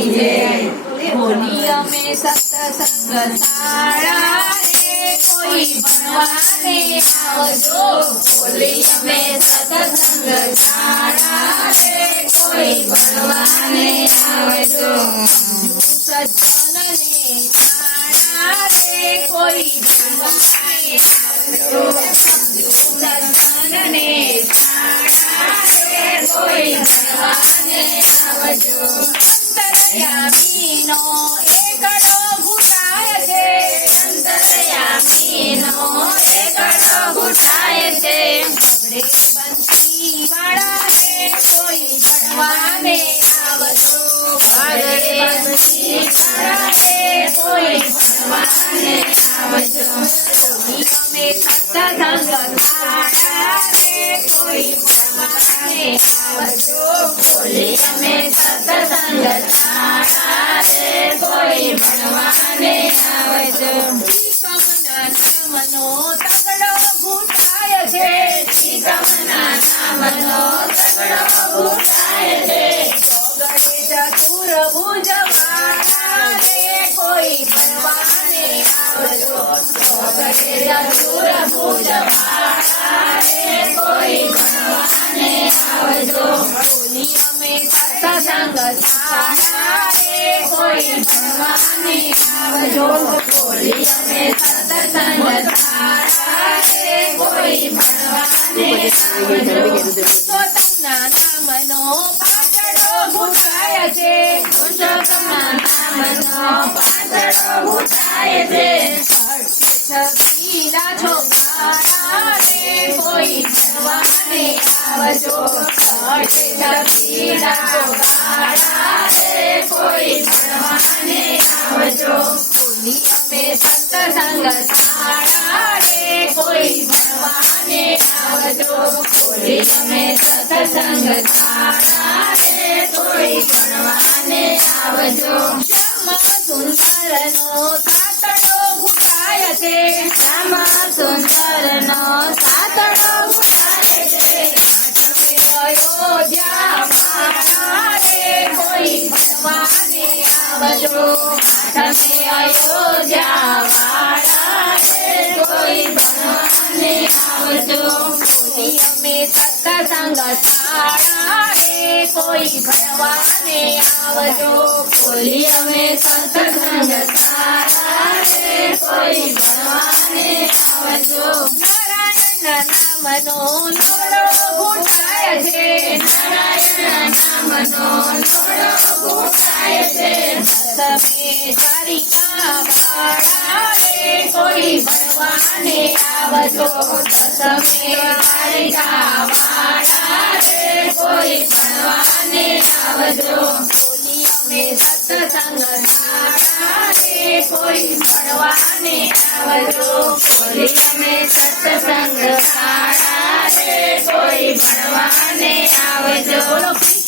હોલી અમે સત્સંગ શાળા રે કોઈ ભણવાને આવજો હોલી અમે સત્સંગ શાળા રે કોઈ ભણવાને આવજો સજ્જનને શાળા રે કોઈ ભણવાને આવજો સજ્જનને શાળા રે કોઈ ભણવાને આવજો અંતરયામીનો એકડો ઘૂંટાય છે અંતરયામીનો એકડો ઘૂંટાય છે બગડે બંસી વાળા રે કોઈ ભણવાને આવજો બગડે બંસી વાળા રે કોઈ ભણવાને આવજો અમે સત્સંગ શાળા રે કોઈ ભણવાને આવજો હોલી અમે સત્સંગ શાળા રે કોઈ ભણવાને આવજો શ્રીકમના નામનો તગડો ઘૂંટાય છે શ્રીકમના નામનો તગડો ઘૂંટાય છે ગળે ચતુર ભુજવાળા રે કોઈ ભણવાને આવજો ગળે ચતુર ભુજવાળા રે કોઈ ભણવાને આવજો હોલી અમે સત્સંગ શાળા રે કોઈ ભણવાને આવજો હોલી અમે સત્સંગ શાળા રે કોઈ ભણવાને આવજો પુરુષોત્તમના નામનો પાતળો ઘૂંટાય છે પુરુષોત્તમના નામનો પાતળો ઘૂંટાય છે છબીલા છોકરા રે કોઈ ભણવાને આવજો છબીલા છોકરા રે કોઈ ભણવાને આવજો હોલી અમે સત્સંગ શાળા રે કોઈ ભણવાને આવજો હોલી અમે સત્સંગ શાળા રે કોઈ ભણવાને આવજો શ્યામા સુંદરનો સાતડો ઘૂંટાય છે શ્યામા સુંદરનો સાતડો ઘૂંટાય છે આઠમે અયોધ્યા વાળા રે કોઈ ભણવાને આવજો આઠમે અયોધ્યા વાળા રે કોઈ ભણવાને આવજો હોલી અમે સત્સંગ શાળા રે કોઈ ભણવાને આવજો હોલી અમે સત્સંગ શાળા રે કોઈ ભણવાને આવજો નારાયણ નામનો નવડો ઘૂંટાય છે નારાયણ નામનો નવડો ઘૂંટાય છે દસમે દ્વારિકા વાળા રે કોઈ ભણવાને આવજો દસમે દ્વારિકા વાળા રે કોઈ ભણવાને આવજો હોલી અમે સત્સંગ શાળા રે કોઈ ભણવાને આવજો હોલી અમે સત્સંગ શાળા રે કોઈ ભણવાને આવજો